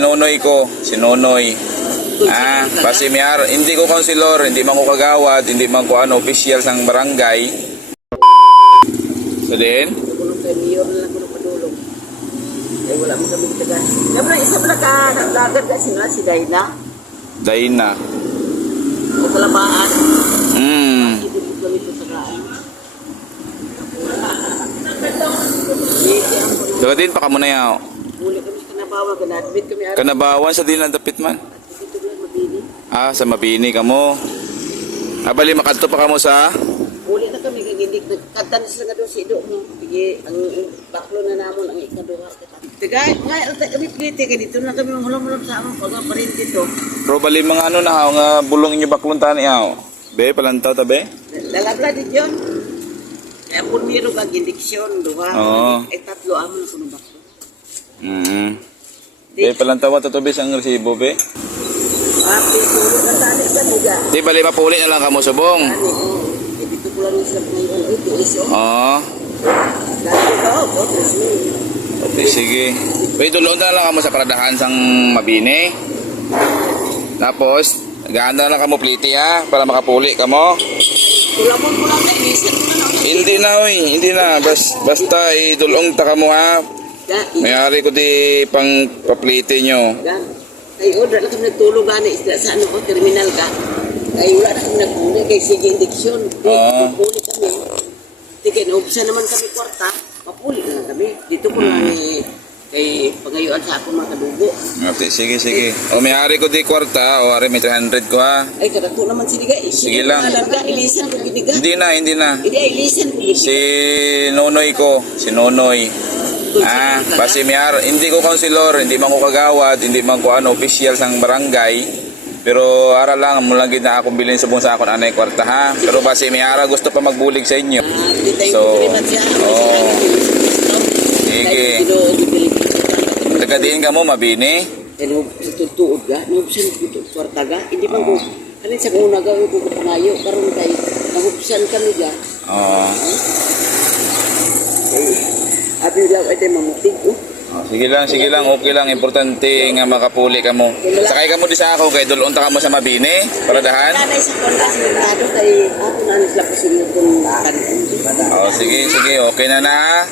Nonoy ko, si Nonoy. Basi miyar, hindi ko councilor, hindi man ko kagawad, hindi man ko official sang barangay. So din? Tulong kay Mayor na lang ko padulong. Ay wala mo kami taga. Dapat isa pala ka naglagad kasi nga si Dayna. Dayna. O kalamaan. Hindi ko kami ito sa kaan. Daga din pa ka muna yaw. Muli kami sa Kanabawan, admit kami araw. Kanabawan sa din ang dapit man. Dito lang mabili. Sa Mabini ka mo. Bali makadto pa ka mo sa? Muli na kami gigidik nagkatan sa nga do si do mo. Sige ang baklo na namon ang ikaduha. Tiga nga alta kami plite kay dito na kami hulam-hulam sa among pag parinti to. Pero bali mga na nga bulong inyo bakluntan yaw. Be palantaw ta be? Lalabla di yon. Kaya kung meron kang indiksyon, duha, ay tatlo amon na kuno baklo. Be palantaw ta to be sang resibo be? Puro na tali ka niya. Di bali mapuli na lang kamo subong. Dito ko lang sa ngayon ito iso. Dati ko, Okay, sige. Wait, tulungan na lang kamo sa paradahan sang Mabini. Tapos, ganda na kamo pliti para makapuli kamo. Tulamon mo lang kay bisan mo na. Hindi na, oy. Hindi na. Basta idulong ta kamo ha. Mayari ko di pang papliti nyo. Ay, order lang kami nagtulog gani sa ano ko, terminal ka. Ay, wala na kami nagpuli kay sige indiksyon. Puli kami. Tigay, naubsan naman kami kwarta. Mapuli na lang kami. Dito ko lang kay pangayuan sa ako mga kadugo. Okay, sige, sige. O mayari ko di kwarta. O ari may 300 ko ha. Ay, kadato naman siniga. Sige lang. Ilisan ko giniga. Hindi na, hindi na. Hindi, ilisan ko giniga. Si Nonoy ko. Si Nonoy. Basi miyar, hindi ko councilor, hindi man ko kagawad, hindi man ko official sang barangay. Pero ara lang, mula gid na akong bilin subong sa akon anay kwarta ha. Pero basi miyara gusto pa magbulig sa inyo. So, sige. Nagkadiin ka mo, Mabini? Pero tutuod ka, nubsan ko kwarta ka. Hindi pa ko, kanin sa una gawin ko pangayo, karon kay nahubsan kami ka. Abi lang ay mamutig ko. Sige lang, okay lang. Importante nga makapuli ka mo. Sakay ka mo di sa ako, kay dulunta ka mo sa Mabini, paradahan. Nanay sa kwarta, sinado kay ako na nisla ko sinyo kung kanin. Sige, okay na na.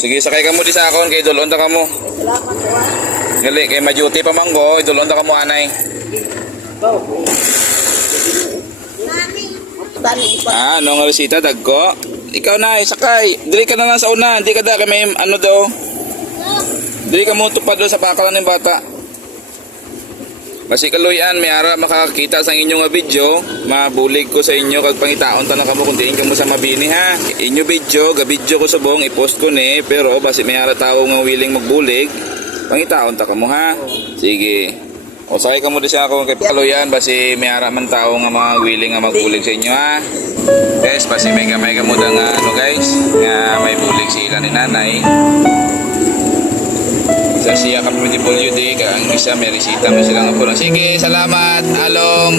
Sige, sakay ka mo di sa akon, kay dulunta ka mo. Salamat po. Gali, kay ma-duty pa man ko, idulunta ka mo anay. Ano nga resita, dagko? Ikaw na, sakay. Dili ka na lang sa una. Hindi ka da, kami ano daw. Dili ka mo tupad doon sa pakalan ng bata. Basi kaluyan, may ara makakita sa inyong video. Mabulig ko sa inyo kag pangitaon ta na kamo kung diin ka mo sa Mabini ha. Inyo video, ga-video ko subong i-post ko ni, pero basi may ara tao nga willing magbulig. Pangitaon ta kamo ha. Sige. O sakay ka mo di siya ako kay kaluyan, basi may ara man tao nga mga willing nga magbulig sa inyo ha. Guys, basi may gamay ka mo da nga guys, nga may bulig sila ni nanay. Sa siya kami di PWD, kaya ang isa may resita mo silang ako. Sige, salamat, along.